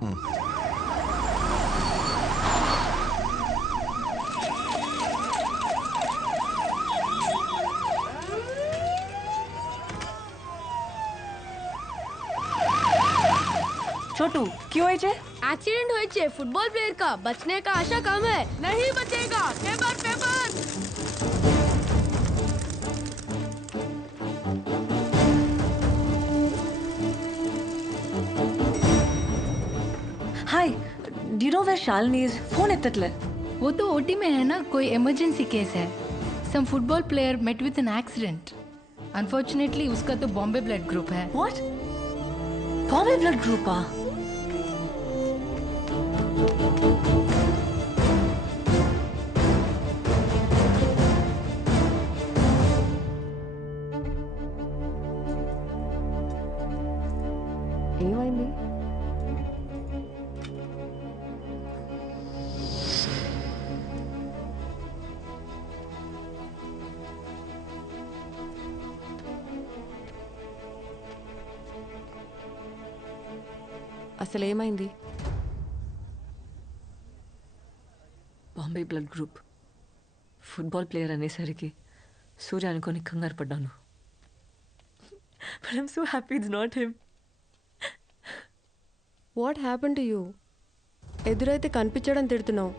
छोटू क्यों है? एक्सीडेंट हुए फुटबॉल प्लेयर का बचने का आशा कम है, नहीं बचेगा। Paper paper. Hi, do you know where Shalini is? Phone एत्तट्ले। वो तो ओटी में है ना, कोई इमरजेंसी केस है। Some football player met with an accident. Unfortunately उसका तो बॉम्बे ब्लड ग्रुप है। व्हाट? बॉम्बे ब्लड ग्रुप आ? ఏమైంది? అసలు ఏమైంది? Bombay blood group football player అనేసరికి సూర్య అనుకొని కంగారు పడ్డాను. But I'm so happy it's not him. What happen to you? ఎదురైతే కనిపించడం తిడుతున్నావు,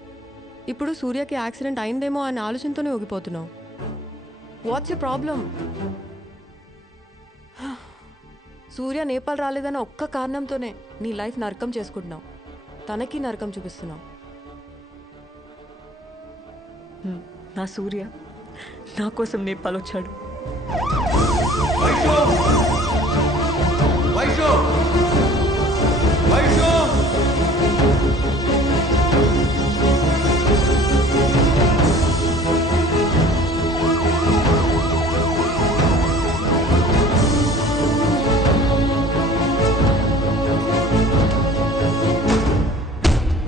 ఇప్పుడు సూర్యకి యాక్సిడెంట్ అయిందేమో అనే ఆలోచనతోనే ఊగిపోతున్నావు. What's you problem? Surya Nepal రాలేదన్న ఒక్క కారణంతోనే నీ లైఫ్ నరకం చేసుకుంటున్నావు, తనకి నరకం చూపిస్తున్నావు. నా సూర్య నా కోసం నేపాల్ వచ్చాడు.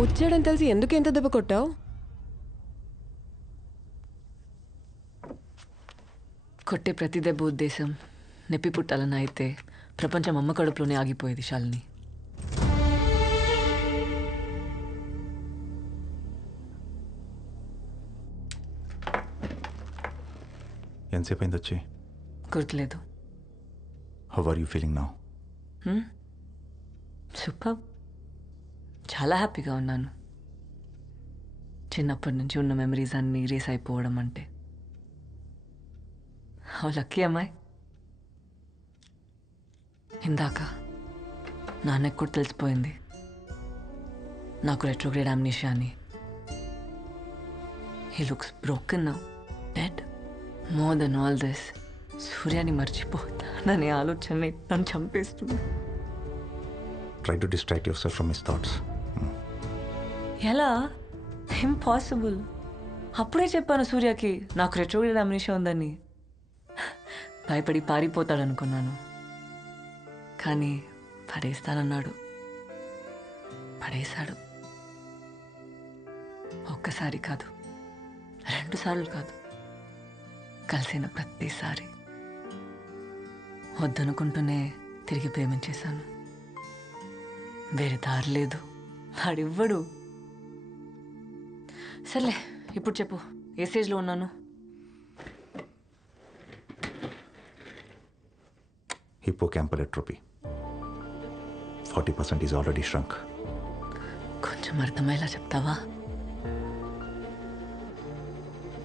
వచ్చాడని తెలిసి ఎందుకు ఎంత దెబ్బ కొట్టావు? కొట్టే ప్రతి దెబ్బ ఉద్దేశం నొప్పి పుట్టాలని అయితే ప్రపంచం అమ్మ కడుపులోనే ఆగిపోయేది శాలిని. ఎంతసేపు అయింది వచ్చి? గుర్తులేదు. How are you feeling now? Super. చాలా హ్యాపీగా ఉన్నాను. చిన్నప్పటి నుంచి ఉన్న మెమరీస్ అన్నీ రేస్ అయిపోవడం అంటే హౌ లక్కీ అమ్మాయి. ఇందాక నాన్నకు కూడా తెలిసిపోయింది నాకు రెట్రోగ్రేడ్ అమ్నీషియా అని. He looks broken now, dead. More than all this, సూర్యాని మర్చిపోతాననే ఆలోచన నన్ను చంపేస్తుంది. Try to distract yourself from his thoughts. ఎలా? ఇంపాసిబుల్. అప్పుడే చెప్పాను సూర్యకి నాకు రెట్రోగ్రేడ్ అమ్నీషియా ఉందని. భయపడి పారిపోతాడనుకున్నాను, కానీ పడేస్తానన్నాడు. పడేశాడు. ఒక్కసారి కాదు, 2 సార్లు కాదు, కలిసిన ప్రతిసారి. వద్దనుకుంటూనే తిరిగి ప్రేమించేశాను. వేరే దారి లేదు, వాడివ్వడు. సర్లే, ఇప్పుడు చెప్పు, ఏ స్టేజ్లో ఉన్నాను? Hippocampal atrophy. 40% is already shrunk. కొంచెం అర్థమయ్యేలా చెప్తావా?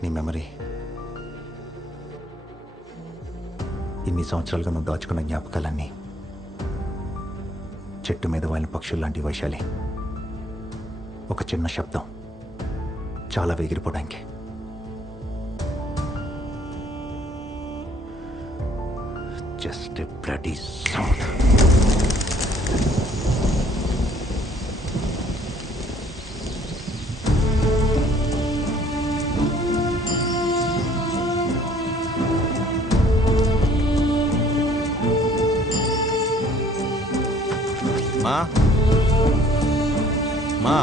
నీ మెమరీ, ఇన్ని సంవత్సరాలుగా నువ్వు దాచుకున్న జ్ఞాపకాలన్నీ చెట్టు మీద వాలిన పక్షుల్లాంటి వైశాలి. ఒక చిన్న శబ్దం చాలా ఎగిరిపోవడానికి. Just a bloody sound. మా మా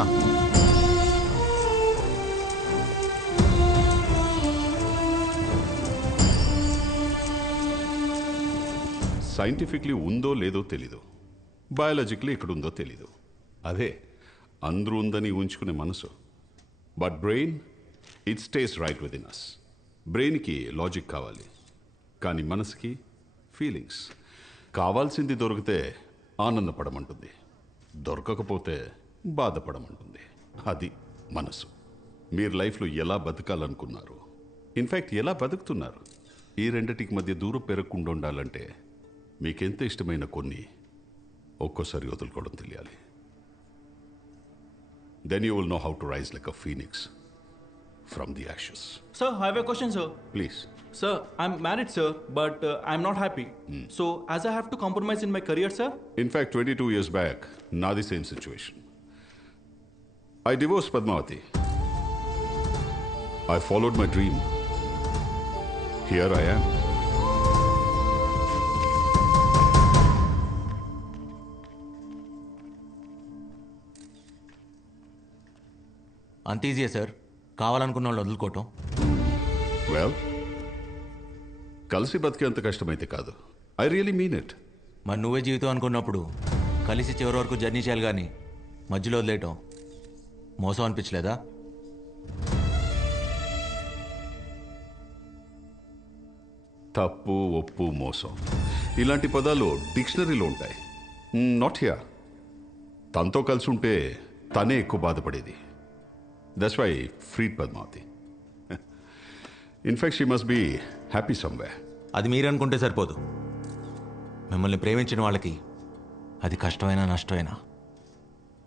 సైంటిఫిక్లీ ఉందో లేదో తెలీదు, బయాలజికలీ ఇక్కడ ఉందో తెలీదు. అదే అందరూ ఉందని ఉంచుకునే మనసు. But brain it stays right within us. బ్రెయిన్కి లాజిక్ కావాలి, కానీ మనసుకి ఫీలింగ్స్. కావాల్సింది దొరికితే ఆనందపడమంటుంది, దొరకకపోతే బాధపడమంటుంది. అది మనసు. మీరు లైఫ్లో ఎలా బతకాలనుకున్నారు, ఇన్ఫ్యాక్ట్ ఎలా బతుకుతున్నారు, ఈ రెండిటికి మధ్య దూరం పెరగకుండా ఉండాలంటే మీకెంత ఇష్టమైన కొన్ని ఒక్కోసారి వదులుకోవడం తెలియాలి. Then you will know how to rise like a phoenix from the ashes. Sir, I have a question, sir. Please. Sir, I'm married, sir, but I'm not happy. So, as I have to compromise in my career, sir? In fact, 22 years back, now the same situation. I divorced Padmavati. I followed my dream. Here I am. అంత ఈజీయే sir కావాలనుకున్న వాళ్ళు వదులుకోవటం. Well, కలిసి బతికేంత కష్టమైతే కాదు. I really mean it. మరి నువ్వే జీవితం అనుకున్నప్పుడు కలిసి చివరి వరకు జర్నీ చేయాలి, కానీ మధ్యలో వదిలేయటం మోసం అనిపించలేదా? తప్పు, ఒప్పు, మోసం ఇలాంటి పదాలు డిక్షనరీలో ఉంటాయి. Not here. తనతో కలిసి ఉంటే తనే ఎక్కువ బాధపడేది. That's why freed Padmavati. In fact she must be happy somewhere. అది మీరు అనుకుంటే సరిపోదు. మిమ్మల్ని ప్రేమించిన వాళ్ళకి అది కష్టమైనా నష్టమైనా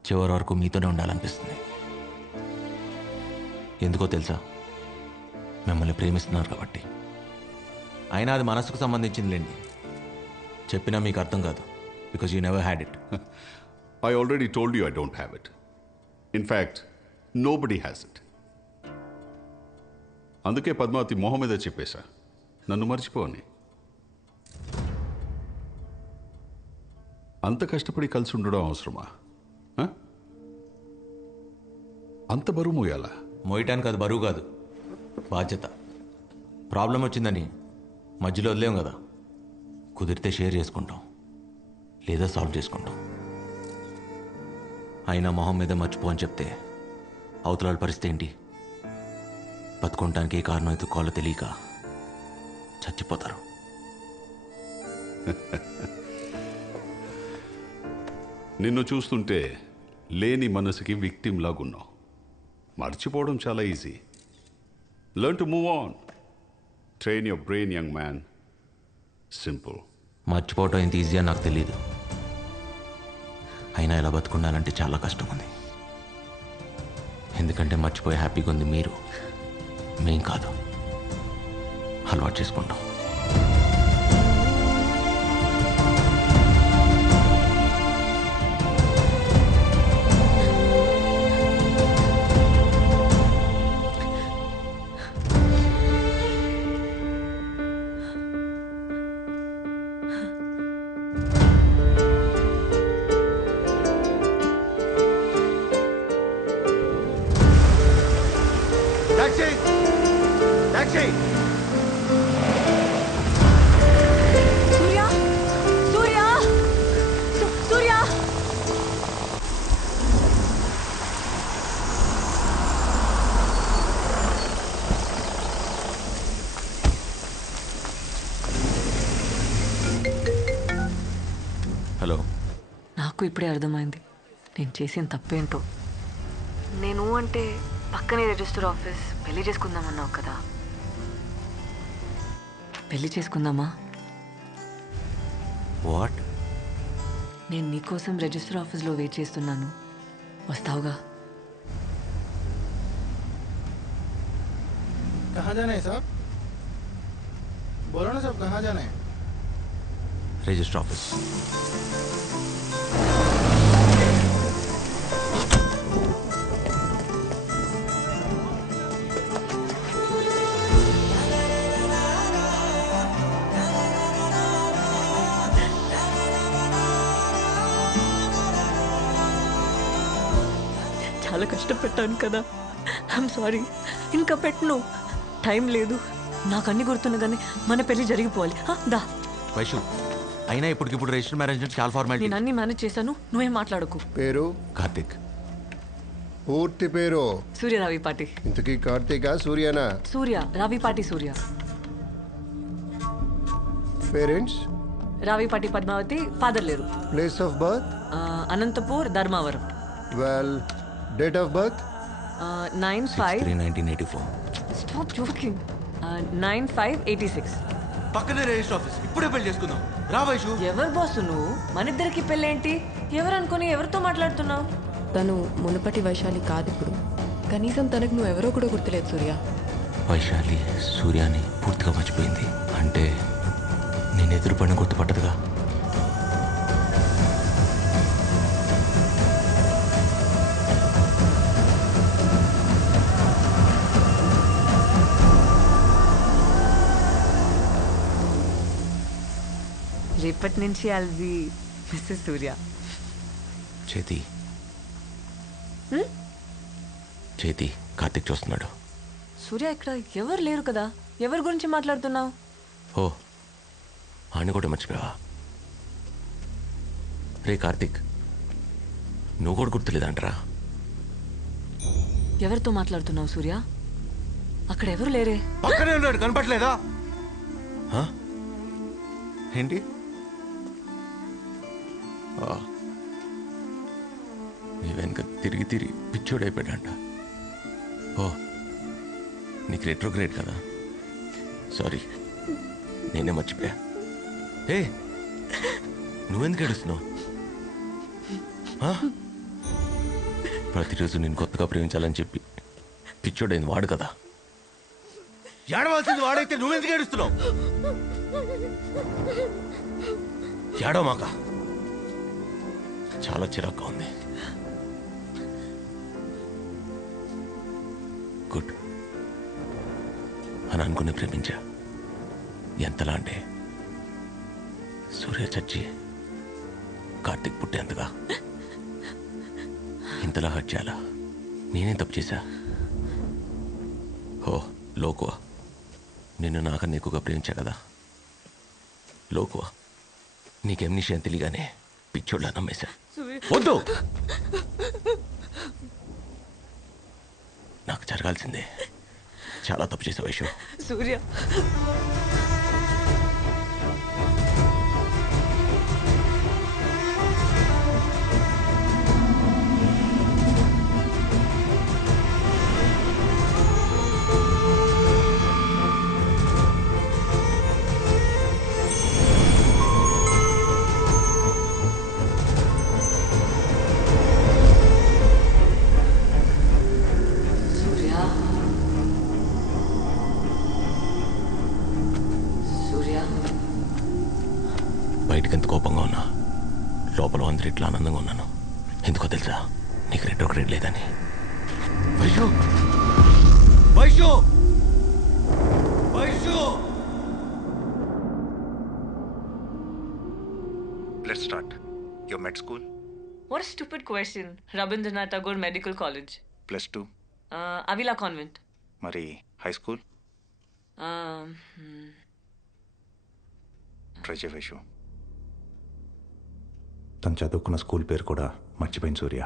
చివరి వరకు మీతోనే ఉండాలనిపిస్తుంది. ఎందుకో తెలుసా? మిమ్మల్ని ప్రేమిస్తున్నారు కాబట్టి. అయినా అది మనసుకు సంబంధించిందిలేండి. చెప్పినా మీకు అర్థం కాదు, because you never had it. I already told you I don't have it. In fact nobody has it. అందుకే పద్మావతి మొహం మీద చెప్పేశా, నన్ను మర్చిపోని. అంత కష్టపడి కలిసి ఉండడం అవసరమా? అంత బరువు మోయాలా? మోయటానికి అది బరువు కాదు, బాధ్యత. ప్రాబ్లం వచ్చిందని మధ్యలో వదిలేం కదా. కుదిరితే షేర్ చేసుకుంటాం, లేదా సాల్వ్ చేసుకుంటాం. అయినా మొహం మీద మర్చిపో అని చెప్తే అవతలాల పరిస్థితి ఏంటి? బతుకుంటానికి ఏ కారణం ఎత్తుకోవాలో తెలియక చచ్చిపోతారు. నిన్ను చూస్తుంటే లేని మనసుకి విక్టిమ్ లాగున్నావు. మర్చిపోవడం చాలా easy. Learn to move on. Train your brain, young man. Simple. మర్చిపోవటం ఎంత ఈజీ అని నాకు తెలియదు. అయినా ఇలా బతుకుండాలంటే చాలా కష్టం ఉంది. ఎందుకంటే మర్చిపోయే హ్యాపీగా ఉంది మీరు, మేం కాదు. అలవాటు చేసుకుంటాం. సూర్య, సూర్య, సూర్య. హలో. నాకు ఇప్పుడే అర్థమైంది నేను చేసిన తప్పేంటో. నేను అంటే పక్కనే రిజిస్టర్ ఆఫీస్, పెళ్లి చేసుకుందామన్నావు కదా. పెళ్లి చేసుకుందామా? వాట్? నేను నీకోసం రిజిస్టర్ ఆఫీస్లో వెయిట్ చేస్తున్నాను, వస్తావుగా? कहाँ जाना है साहब? बोलो ना साहब, कहाँ जाना है? Register office. చాలా కష్టపెట్టాను కదా. I'm sorry. ఇంకా పెట్టను, టైం లేదు. నాకు అన్ని గుర్తున్నా కానీ మన పెళ్లి జరిగిపోవాలి. దా. వైషు, అయినా ఇప్పటికిప్పుడు రిజిస్టర్ మ్యారేజ్ అంటే చాలా ఫార్మాలిటీ. నేను అన్ని మేనేజ్ చేశాను, నువ్వేం మాట్లాడకు. పేరు? కార్తిక్. పూర్తి పేరు? సూర్య రావిపాటి. ఇంతకీ కార్తీకా సూర్యనా? సూర్య రావిపాటి సూర్య. పేరెంట్స్? రావిపాటి పద్మావతి, ఫాదర్ లేరు. Place of birth? Anantapur, Dharmavaram. Well, date of birth? 1984. Stop joking. 9/5/86. పక్కనే రిజిస్టర్ ఆఫీస్. ఇప్పుడే పెళ్లి చేసుకుందాం రా వైషు. ఎవరు బాస్ నువ్వు? మన ఇద్దరికి పెళ్ళేంటి? ఎవరు అనుకుని ఎవరితో మాట్లాడుతున్నావు? తను మునుపటి వైశాలి కాదు ఇప్పుడు. కనీసం తనకు నువ్వు ఎవరో కూడా గుర్తులేదు సూర్య. వైశాలి సూర్యాని పూర్తిగా మర్చిపోయింది అంటే నేను ఎదురుపడిన గుర్తుపట్టదుగా. రేపటి నుంచి I'll be మిస్సెస్ సూర్య. చేతి చేతి కార్తిక్ చూస్తున్నాడు. సూర్య ఇక్కడ ఎవరు లేరు కదా, ఎవరి గురించి మాట్లాడుతున్నావు? ఓ ఆని కూడా మర్చిపోయావా? రే కార్తిక్, నువ్వు కూడా గుర్తులేదంటరా? ఎవరితో మాట్లాడుతున్నావు సూర్య? అక్కడ ఎవరు లేరే. పక్కనే ఉన్నాడు, కనపట్లేదా? ఏంటి నీ వెనుక తిరిగి తిరిగి పిచ్చోడైపోయాడంట. ఓ నీకు రెట్రోగ్రేడ్ కదా, సారీ నేనే మర్చిపోయా. ఏ నువ్వెందుకు ఏడుస్తున్నావు? ప్రతిరోజు నేను కొత్తగా ప్రేమించాలని చెప్పి పిచ్చోడైంది వాడు కదా. ఏడవలసింది వాడైతే నువ్వెందుకు ఏడుస్తున్నావు? ఏడవమాక, చాలా చిరాగ్గా ఉంది. గుడ్ అని అనుకుని ప్రేమించా. ఎంతలా అంటే సూర్య చచ్చి కార్తిక్ పుట్టేంతగా. ఇంతలా హర్ట్ చేయాలా? నేనేం తప్పు చేశా? ఓ లోకువా, నిన్ను నాకన్నా ఎక్కువగా ప్రేమించా కదా. లోకువా, నీకేం నిషయం తెలియగానే పిచ్చోళ్ళ నమ్మేశా. వద్దు, నాకు జరగాల్సిందే. చాలా తప్పు చేసే వైషు. సూర్య బయటకు ఎంత కోపంగా ఉన్నా లోపల అందరూ ఇట్లా ఆనందంగా ఉన్నాను. ఎందుకో తెలుసా? నీకు రెట్రోగ్రేడ్ లేదని. Vaishu Vaishu Vaishu. Let's start. Your med school? What a stupid question. Rabindranath Tagore Medical College. +2. Avila Convent. మరి హై స్కూల్? ట్రై చేయ వైషు. తను చదువుకున్న స్కూల్ పేరు కూడా మర్చిపోయింది సూర్య.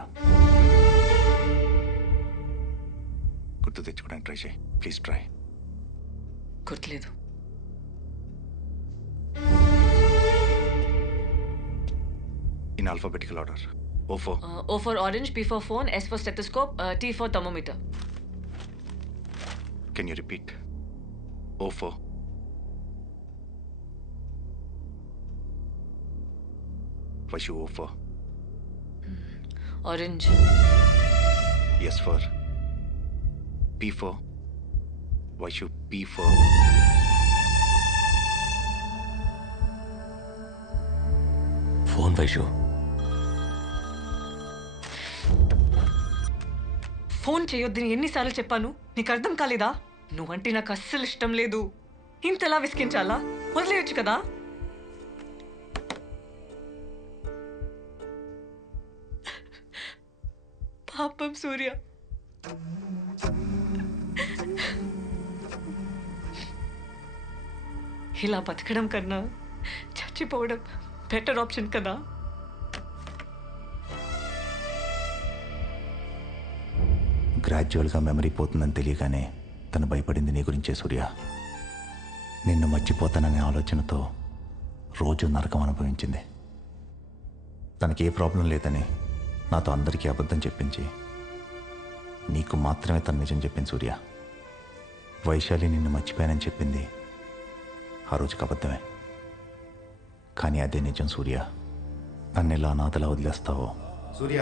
గుర్తు తెచ్చుకోవడానికి ట్రై చేయి ప్లీజ్. ట్రై. గుర్తులేదు. In alphabetical order. O4. O for orange, P for phone, S for stethoscope, T for thermometer. Can you repeat? O4. Vaishu O4. Orange. S for P4. Vaishu P4. Phone Vaishu. Phone చేయొద్దని ఎన్నిసార్లు చెప్పాను? నీకు అర్థం కాలేదా? నువ్వంటే నాకు అస్సలు ఇష్టం లేదు. ఇంతలా విసిగించాలా? వదిలేయచ్చు కదా. పాపం సూర్య. ఇలా బతకడం కన్నా చచ్చిపోవడం బెటర్ ఆప్షన్ కదా. గ్రాడ్యువల్గా మెమరీ పోతుందని తెలియగానే తను భయపడింది నీ గురించే సూర్య. నిన్ను మర్చిపోతాననే ఆలోచనతో రోజు నరకం అనుభవించింది. తనకి ఏ ప్రాబ్లం లేదని నాతో అందరికీ అబద్ధం చెప్పించి నీకు మాత్రమే తను నిజం చెప్పింది సూర్య. వైశాలి నిన్ను మర్చిపోయానని చెప్పింది ఆ రోజుకి అబద్ధమే. కానీ అదే నిజం సూర్య. నన్ను ఎలా అనాథలా వదిలేస్తావో సూర్య,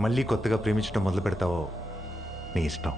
మళ్ళీ కొత్తగా ప్రేమించడం మొదలు పెడతావో నీ ఇష్టం.